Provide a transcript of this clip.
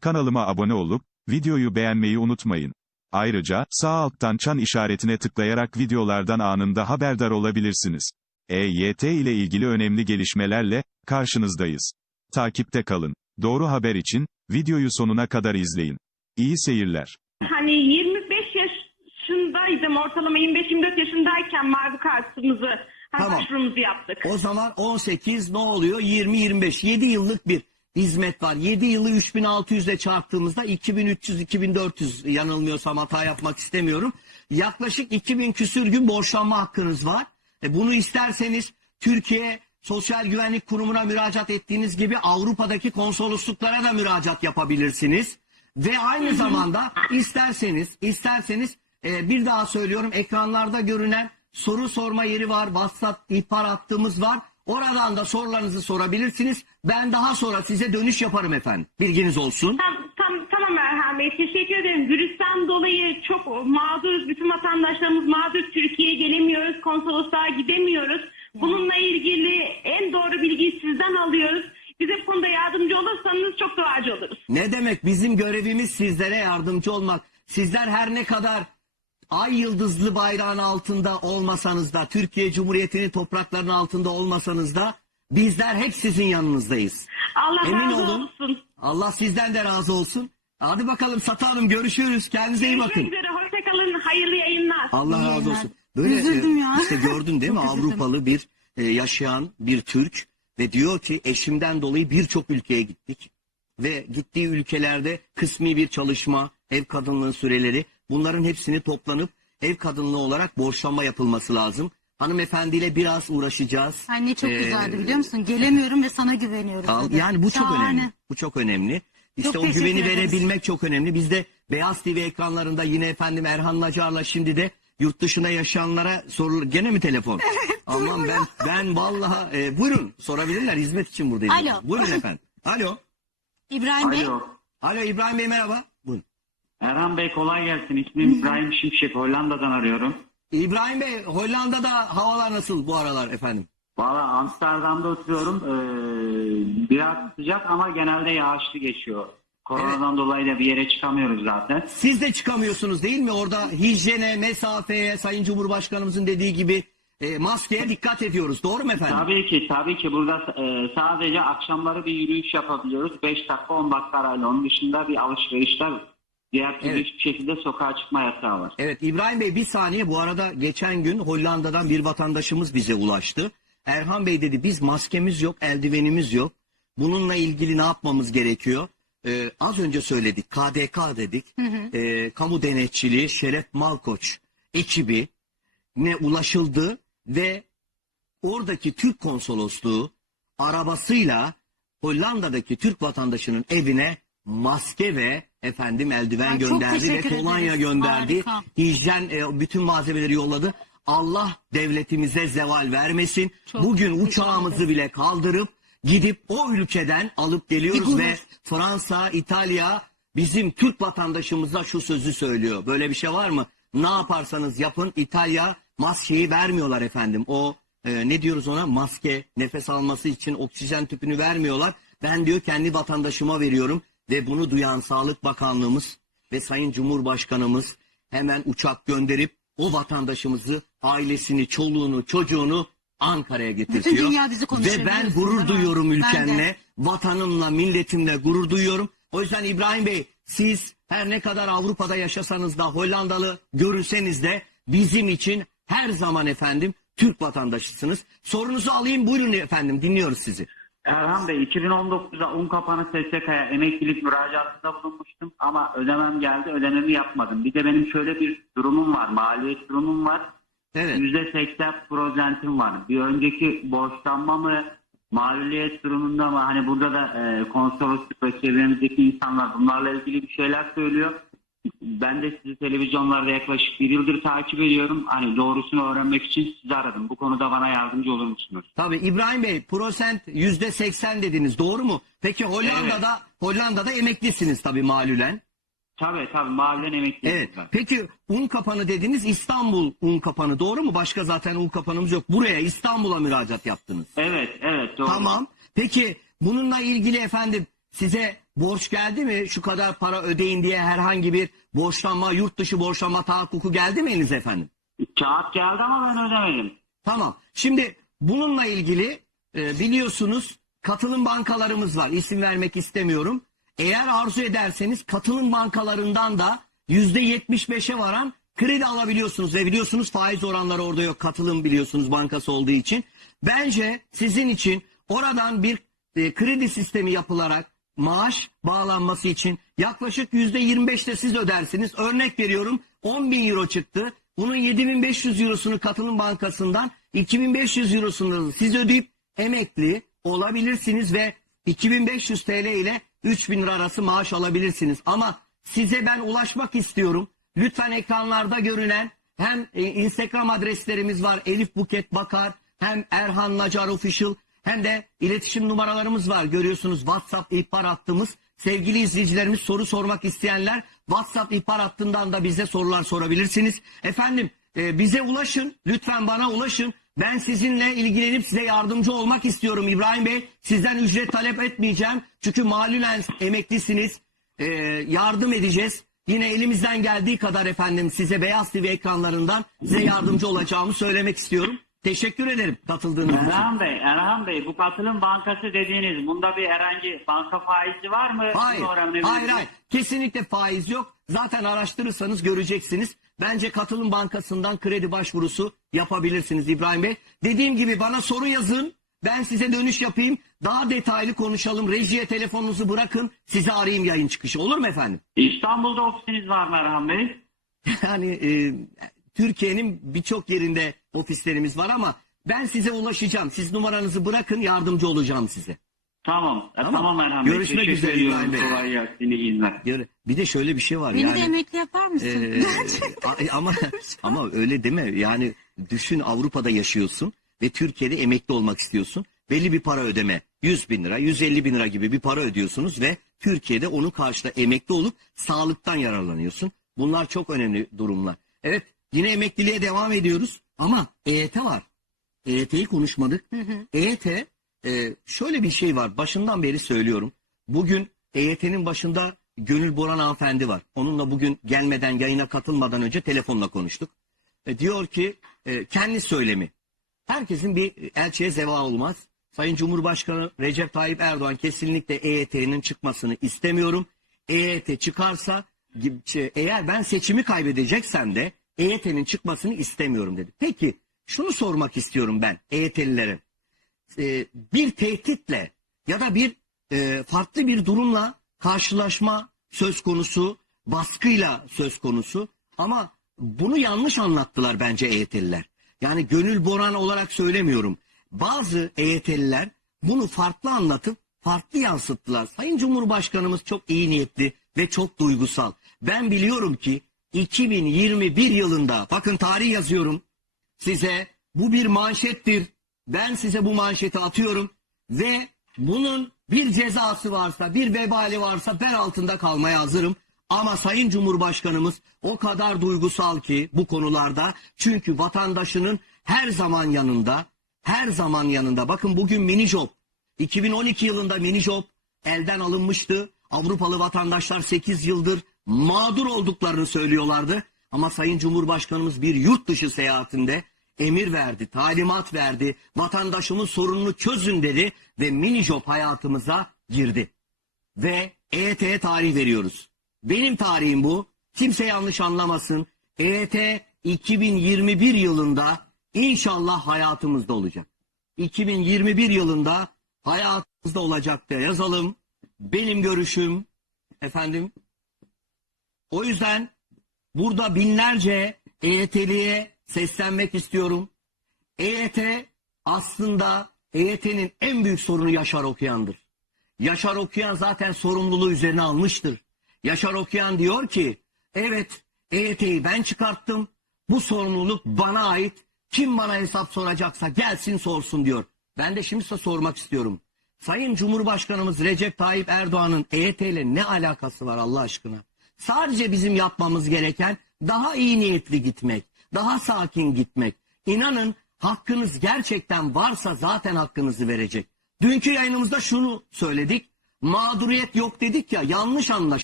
Kanalıma abone olup, videoyu beğenmeyi unutmayın. Ayrıca, sağ alttan çan işaretine tıklayarak videolardan anında haberdar olabilirsiniz. EYT ile ilgili önemli gelişmelerle, karşınızdayız. Takipte kalın. Doğru haber için, videoyu sonuna kadar izleyin. İyi seyirler. Hani 25 yaşındaydım ortalama 25-24 yaşındayken mavi kartımızı Tamam. başvurumuzu yaptık. O zaman 18 ne oluyor? 20-25. 7 yıllık bir hizmet var. 7 yılı 3600 ile çarptığımızda 2300-2400 yanılmıyorsam hata yapmak istemiyorum. Yaklaşık 2000 küsür gün borçlanma hakkınız var. E bunu isterseniz Türkiye Sosyal Güvenlik Kurumu'na müracaat ettiğiniz gibi Avrupa'daki konsolosluklara da müracaat yapabilirsiniz. Ve aynı zamanda isterseniz isterseniz e, bir daha söylüyorum ekranlarda görünen soru sorma yeri var. WhatsApp ihbar hattımız var. Oradan da sorularınızı sorabilirsiniz. Ben daha sonra size dönüş yaparım efendim. Bilginiz olsun. Tam, tam, tamam Erhan Bey teşekkür ederim. Virüsten dolayı çok mağduruz. Bütün vatandaşlarımız mağdur. Türkiye'ye gelemiyoruz. Konsolosluğa gidemiyoruz. Bununla ilgili en doğru bilgiyi sizden alıyoruz. Bize bu konuda yardımcı olursanız çok duacı oluruz. Ne demek bizim görevimiz sizlere yardımcı olmak. Sizler her ne kadar ay yıldızlı bayrağın altında olmasanız da Türkiye Cumhuriyeti'nin topraklarının altında olmasanız da bizler hep sizin yanınızdayız. Allah Emin razı olun. olsun. Allah sizden de razı olsun. Hadi bakalım Satı Hanım görüşürüz. Kendinize iyi Görüşmek bakın. üzere. Hoşçakalın. Hayırlı yayınlar. Allah razı olsun. Böyle Üzüldüm e, ya. işte gördün değil mi Çok üzüldüm. Avrupalı bir e, yaşayan bir Türk ve diyor ki eşimden dolayı birçok ülkeye gittik ve gittiği ülkelerde kısmi bir çalışma, ev kadınlığı süreleri bunların hepsini toplanıp ev kadınlığı olarak borçlanma yapılması lazım. Hanımefendiyle biraz uğraşacağız. Anne çok Ee, güzeldi biliyor musun? Gelemiyorum ve sana güveniyorum. Al- dedi. Yani bu çok Şahane. önemli. Bu çok önemli. İşte Çok o güveni ederiz. verebilmek çok önemli. Biz de Beyaz TV ekranlarında yine efendim Erhan Nacar'la şimdi de yurt dışına yaşayanlara sorulur. Gene mi telefon? Aman ben ben vallahi e, buyurun sorabilirler hizmet için buradayız. Alo. Buyurun efendim. Alo. İbrahim Bey. Alo. Alo İbrahim Bey merhaba. Erhan Bey kolay gelsin. İsmim İbrahim Şimşek. Hollanda'dan arıyorum. İbrahim Bey Hollanda'da havalar nasıl bu aralar efendim? Valla Amsterdam'da oturuyorum. Ee, biraz sıcak ama genelde yağışlı geçiyor. Koronadan dolayı da bir yere çıkamıyoruz zaten. Siz de çıkamıyorsunuz değil mi? Orada hijyene, mesafeye, Sayın Cumhurbaşkanımızın dediği gibi e, maskeye dikkat ediyoruz. Doğru mu efendim? Tabii ki tabii ki burada e, sadece akşamları bir yürüyüş yapabiliyoruz. 5 dakika 10 dakika arayla. Onun dışında bir alışverişler diğer türlü Evet. hiçbir şekilde sokağa çıkma yasağı var. Evet İbrahim Bey bir saniye bu arada geçen gün Hollanda'dan bir vatandaşımız bize ulaştı. Erhan Bey dedi biz maskemiz yok, eldivenimiz yok. Bununla ilgili ne yapmamız gerekiyor? Ee, az önce söyledik KDK dedik. Ee, kamu denetçiliği Şeref Malkoç ekibi ne ulaşıldı ve oradaki Türk konsolosluğu arabasıyla Hollanda'daki Türk vatandaşının evine maske ve efendim eldiven Ay, çok gönderdi ve teşekkür ederiz. gönderdi. Harika. Hijyen e, bütün malzemeleri yolladı. Allah devletimize zeval vermesin. Çok Bugün teşekkür uçağımızı bile kaldırıp gidip o ülkeden alıp Bir geliyoruz gurur. ve Fransa, İtalya bizim Türk vatandaşımıza şu sözü söylüyor. Böyle bir şey var mı? Ne yaparsanız yapın İtalya maskeyi vermiyorlar efendim. O e, ne diyoruz ona maske nefes alması için oksijen tüpünü vermiyorlar. Ben diyor kendi vatandaşıma veriyorum ve bunu duyan Sağlık Bakanlığımız ve Sayın Cumhurbaşkanımız hemen uçak gönderip o vatandaşımızı ailesini, çoluğunu, çocuğunu Ankara'ya getirtiyor. dünya bizi konuşuyor, Ve ben gurur duyuyorum ülkemle, vatanımla, milletimle gurur duyuyorum. O yüzden İbrahim Bey siz her ne kadar Avrupa'da yaşasanız da Hollandalı görürseniz de bizim için her zaman efendim Türk vatandaşısınız. Sorunuzu alayım buyurun efendim dinliyoruz sizi. Erhan Bey 2019'da Unkapanı SSK'ya emeklilik müracaatında bulunmuştum ama ödemem geldi ödememi yapmadım. Bir de benim şöyle bir durumum var maliyet durumum var. Evet. %80 prozentim var. Bir önceki borçlanma mı maliyet durumunda mı hani burada da e, konsolosluk ve çevremizdeki insanlar bunlarla ilgili bir şeyler söylüyor. Ben de sizi televizyonlarda yaklaşık bir yıldır takip ediyorum. Hani doğrusunu öğrenmek için sizi aradım. Bu konuda bana yardımcı olur musunuz? Tabii İbrahim Bey prosent yüzde seksen dediniz doğru mu? Peki Hollanda'da Hollanda'da emeklisiniz tabii malülen. Tabii tabii mahallen emekliyim. Evet. ben. Peki un kapanı dediniz İstanbul un kapanı doğru mu? Başka zaten un kapanımız yok. Buraya İstanbul'a müracaat yaptınız. Evet evet doğru. Tamam. Peki bununla ilgili efendim size borç geldi mi? Şu kadar para ödeyin diye herhangi bir borçlanma, yurt dışı borçlanma tahakkuku geldi mi elinize efendim? Kağıt geldi ama ben ödemedim. Tamam. Şimdi bununla ilgili e, biliyorsunuz katılım bankalarımız var. İsim vermek istemiyorum. Eğer arzu ederseniz katılım bankalarından da %75'e varan kredi alabiliyorsunuz ve biliyorsunuz faiz oranları orada yok. Katılım biliyorsunuz bankası olduğu için. Bence sizin için oradan bir e, kredi sistemi yapılarak maaş bağlanması için yaklaşık %25'te siz ödersiniz. Örnek veriyorum 10 bin euro çıktı. Bunun 7500 eurosunu katılım bankasından 2500 eurosunu siz ödeyip emekli olabilirsiniz ve 2500 TL ile 3000 lira arası maaş alabilirsiniz. Ama size ben ulaşmak istiyorum. Lütfen ekranlarda görünen hem e, Instagram adreslerimiz var Elif Buket Bakar hem Erhan Nacar Official hem de iletişim numaralarımız var. Görüyorsunuz WhatsApp ihbar hattımız. Sevgili izleyicilerimiz soru sormak isteyenler WhatsApp ihbar hattından da bize sorular sorabilirsiniz. Efendim e, bize ulaşın. Lütfen bana ulaşın. Ben sizinle ilgilenip size yardımcı olmak istiyorum İbrahim Bey. Sizden ücret talep etmeyeceğim. Çünkü malumen emeklisiniz. E, yardım edeceğiz. Yine elimizden geldiği kadar efendim size Beyaz TV ekranlarından size yardımcı olacağımı söylemek istiyorum. Teşekkür ederim katıldığınız için. Erhan Bey, Erhan Bey bu katılım bankası dediğiniz bunda bir herhangi banka faizi var mı? Hayır, hayır, hayır. Kesinlikle faiz yok. Zaten araştırırsanız göreceksiniz. Bence katılım bankasından kredi başvurusu yapabilirsiniz İbrahim Bey. Dediğim gibi bana soru yazın. Ben size dönüş yapayım. Daha detaylı konuşalım. Rejiye telefonunuzu bırakın. Sizi arayayım yayın çıkışı. Olur mu efendim? İstanbul'da ofisiniz var mı Erhan Bey? Yani e, Türkiye'nin birçok yerinde ofislerimiz var ama ben size ulaşacağım. Siz numaranızı bırakın yardımcı olacağım size. Tamam. E, Tamam. Tamam, Erhan Bey. Görüşmek Teşekkür üzere. İbrahim Bey. Kolay gelsin. iyi günler. Gör- Bir de şöyle bir şey var. Beni yani, de emekli yapar mısın? Ee, a- ama ama öyle deme. Yani düşün Avrupa'da yaşıyorsun ve Türkiye'de emekli olmak istiyorsun. Belli bir para ödeme. 100 bin lira, 150 bin lira gibi bir para ödüyorsunuz ve Türkiye'de onun karşılığı emekli olup sağlıktan yararlanıyorsun. Bunlar çok önemli durumlar. Evet yine emekliliğe devam ediyoruz ama EYT var. EYT'yi konuşmadık. EYT e, şöyle bir şey var. Başından beri söylüyorum. Bugün EYT'nin başında Gönül Boran hanımefendi var. Onunla bugün gelmeden yayına katılmadan önce telefonla konuştuk. E, diyor ki e, kendi söylemi. Herkesin bir elçiye zeva olmaz. Sayın Cumhurbaşkanı Recep Tayyip Erdoğan kesinlikle EYT'nin çıkmasını istemiyorum. EYT çıkarsa şey, eğer ben seçimi kaybedeceksem de EYT'nin çıkmasını istemiyorum dedi. Peki şunu sormak istiyorum ben EYT'lilere. E, bir tehditle ya da bir e, farklı bir durumla karşılaşma söz konusu, baskıyla söz konusu ama bunu yanlış anlattılar bence EYT'liler. Yani gönül boran olarak söylemiyorum. Bazı EYT'liler bunu farklı anlatıp farklı yansıttılar. Sayın Cumhurbaşkanımız çok iyi niyetli ve çok duygusal. Ben biliyorum ki 2021 yılında bakın tarih yazıyorum size bu bir manşettir. Ben size bu manşeti atıyorum ve bunun bir cezası varsa, bir vebali varsa ben altında kalmaya hazırım. Ama Sayın Cumhurbaşkanımız o kadar duygusal ki bu konularda çünkü vatandaşının her zaman yanında, her zaman yanında. Bakın bugün mini job 2012 yılında mini job elden alınmıştı. Avrupalı vatandaşlar 8 yıldır mağdur olduklarını söylüyorlardı. Ama Sayın Cumhurbaşkanımız bir yurt dışı seyahatinde emir verdi, talimat verdi. Vatandaşımın sorununu çözün dedi ve mini job hayatımıza girdi. Ve EYT'ye tarih veriyoruz. Benim tarihim bu. Kimse yanlış anlamasın. EYT 2021 yılında inşallah hayatımızda olacak. 2021 yılında hayatımızda olacak diye yazalım. Benim görüşüm efendim. O yüzden burada binlerce EYT'liye seslenmek istiyorum. EYT aslında EYT'nin en büyük sorunu Yaşar Okuyan'dır. Yaşar Okuyan zaten sorumluluğu üzerine almıştır. Yaşar Okuyan diyor ki evet EYT'yi ben çıkarttım. Bu sorumluluk bana ait. Kim bana hesap soracaksa gelsin sorsun diyor. Ben de şimdi size sormak istiyorum. Sayın Cumhurbaşkanımız Recep Tayyip Erdoğan'ın EYT ile ne alakası var Allah aşkına? Sadece bizim yapmamız gereken daha iyi niyetli gitmek, daha sakin gitmek. İnanın hakkınız gerçekten varsa zaten hakkınızı verecek. Dünkü yayınımızda şunu söyledik. mağduriyet yok dedik ya yanlış anlaş.